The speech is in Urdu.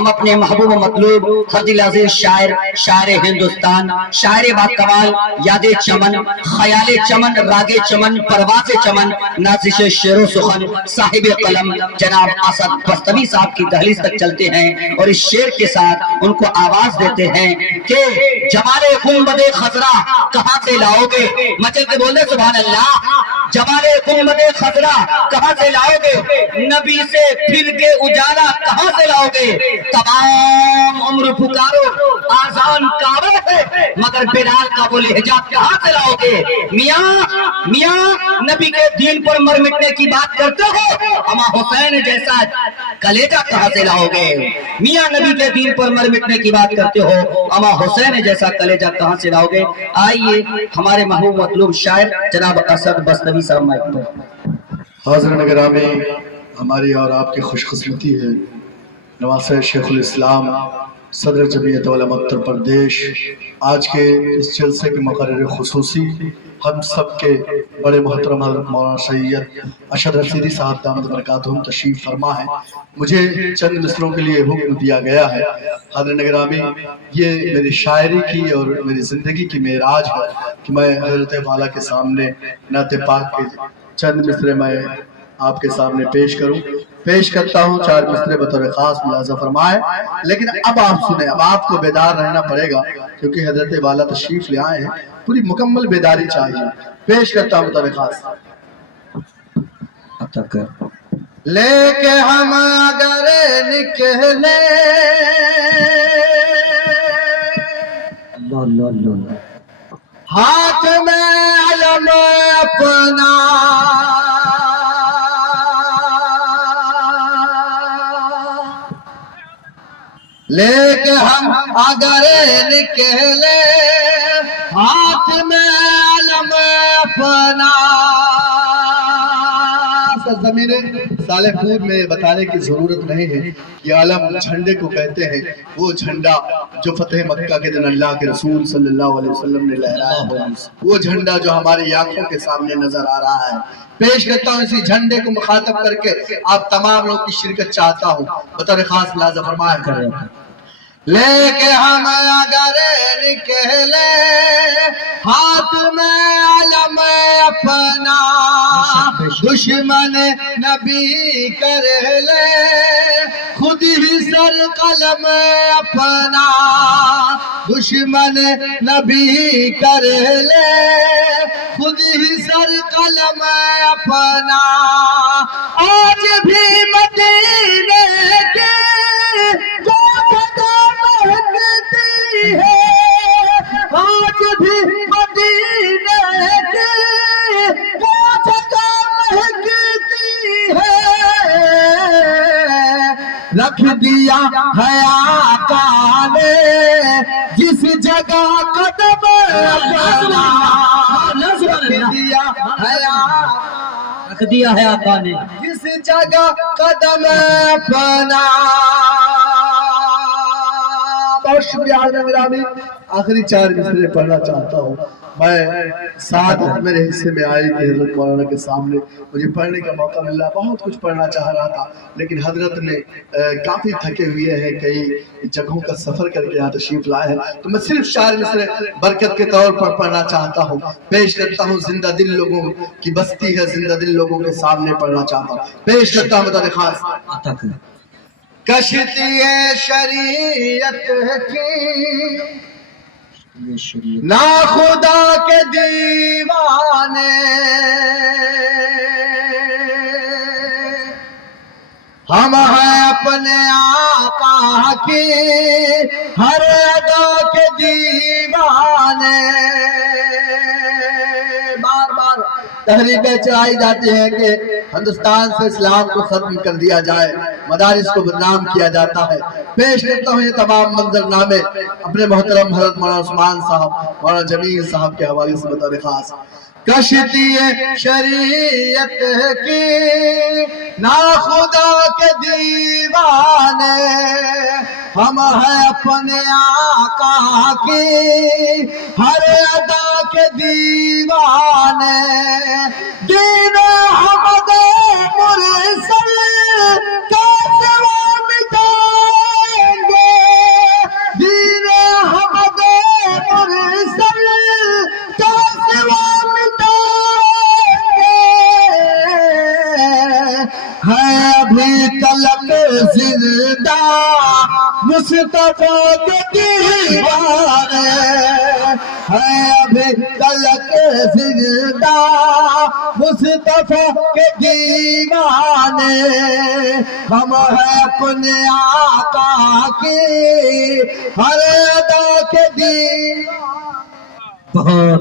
ہم اپنے محبوب و مطلوب فضل عزیز شاعر، شاعر ہندوستان، شاعر باکمال، یاد چمن، خیال چمن، راگ چمن، پرواز چمن، نازش شعر و سخن، صاحب قلم جناب اسد بستمی صاحب کی دہلیز تک چلتے ہیں اور اس شعر کے ساتھ ان کو آواز دیتے ہیں کہ جمال گنبد خضرا کہاں سے لاؤ گے؟ مچل کے بول دے سبحان اللہ۔ جمال گنبد خضرا کہاں سے لاؤ گے؟ نبی سے پھر کے اجالا کہاں سے لاؤ گے؟ تمام عمر پکارو آذان کعبہ ہے مگر بلال کا وہ لہجہ کہاں سے لاؤ گے؟ میاں نبی کے دین پر مر مٹنے کی بات کرتے ہو، اما حسین جیسا کلیجہ کہاں سے لاؤ گے؟ میاں نبی کے دین پر مر مٹنے کی بات کرتے ہو، اما حسین جیسا کلیجہ کہاں سے لاؤ گے؟ آئیے ہمارے محبوب مطلوب شاعر جناب اسد بستمی صاحب مائک پر۔ حاضرین گرامی، ہماری اور آپ کی خوش قسمتی ہے نواسہ شیخ الاسلام صدر جمعیت علماء اتر پردیش آج کے اس جلسے کے مقرر خصوصی ہم سب کے بڑے محترم حضرت مولانا سید اشرف رشیدی صاحب دامت برکاتہم تشریف فرما ہے۔ مجھے چند مصروں کے لیے حکم دیا گیا ہے۔ حضرت گرامی، یہ میری شاعری کی اور میری زندگی کی معراج ہے کہ میں حضرت والا کے سامنے نعت پاک کے چند مصرے میں آپ کے سامنے پیش کرتا ہوں۔ 4 مصرے بطور خاص ملاحظہ فرمائے، لیکن اب آپ سنیں، اب آپ کو بیدار رہنا پڑے گا کیونکہ حضرت والا تشریف لے آئے ہیں، پوری مکمل بیداری چاہیے۔ پیش کرتا ہوں بطور خاص۔ لے کے ہم اگر نکلے ہاتھ میں علم اپنا، لے کے ہم اگر نکلے ہاتھ میں علم اپنا، سرزمین صالح پور میں بتانے کی ضرورت نہیں ہے کہ علم جھنڈے کو کہتے ہیں، وہ جھنڈا جو فتح مکہ کے دن اللہ کے رسول صلی اللہ علیہ وسلم نے لہرایا، وہ جھنڈا جو ہماری آنکھوں کے سامنے نظر آ رہا ہے۔ پیش کرتا ہوں اسی جھنڈے کو مخاطب کر کے آپ تمام لوگ کی شرکت چاہتا ہوں، بطور خاص ملاحظہ فرمایا کریں۔ لے کے ہم اگر نکلے ہاتھ میں علم اپنا، دشمن نبی کر لے خود ہی سر قلم اپنا، دشمن نبی کر لے خود ہی سر قلم اپنا، آج بھی مدینے کے آج بھی مدینے کی وہ جگہ مہکتی ہے، رکھ دیا ہے آقا نے جس جگہ قدم اپنا، رکھ دیا ہے آقا نے جس جگہ قدم اپنا۔ بہت شکریہ حضرت گرامی، آخری 4 مصرے پڑھنا چاہتا ہوں۔ میں ساتھ میرے حصے میں آئی کہ حضرت مولانا کے سامنے مجھے پڑھنے کا موقع مل رہا، بہت کچھ پڑھنا چاہ رہا تھا لیکن حضرت نے کافی تھکے ہوئے ہیں، کئی جگہوں کا سفر کر کے یہاں تشریف لائے ہیں، تو میں صرف 4 مصرے برکت کے طور پر پڑھنا چاہتا ہوں۔ پیش کرتا ہوں، زندہ دل لوگوں کی بستی ہے، زندہ دل لوگوں کے سامنے پڑھنا چاہتا ہوں۔ پیش کرتا ہوں بطور خاص۔ کشتی شریعت کی نا خدا کے دیوانے، ہم ہیں اپنے آقا کی ہر ادا کے دیوانے۔ بار بار تحریکیں چلائی جاتی ہیں کہ ہندوستان سے اسلام کو ختم کر دیا جائے، مدارس کو بدنام کیا جاتا ہے۔ پیش کرتا ہوں یہ تمام منظرنامے اپنے محترم حضرت مولانا عثمان صاحب، مولانا جمیل صاحب کے حوالے سے بطور خاص۔ کشتی شریعت کی نا خدا کے دیوانے، ہم ہیں اپنے آقا کی ہر ادا کے دیوانے، دین احمد مرسل کیسے وہ مٹائیں ہے ابھی تلک زندہ مصطفیٰ کے دیوانے، ہے ابھی تلک زندہ مصطفیٰ کے دیوانے، ہم ہیں اپنے آقا کی ہر ادا کے دیوانے۔ بہت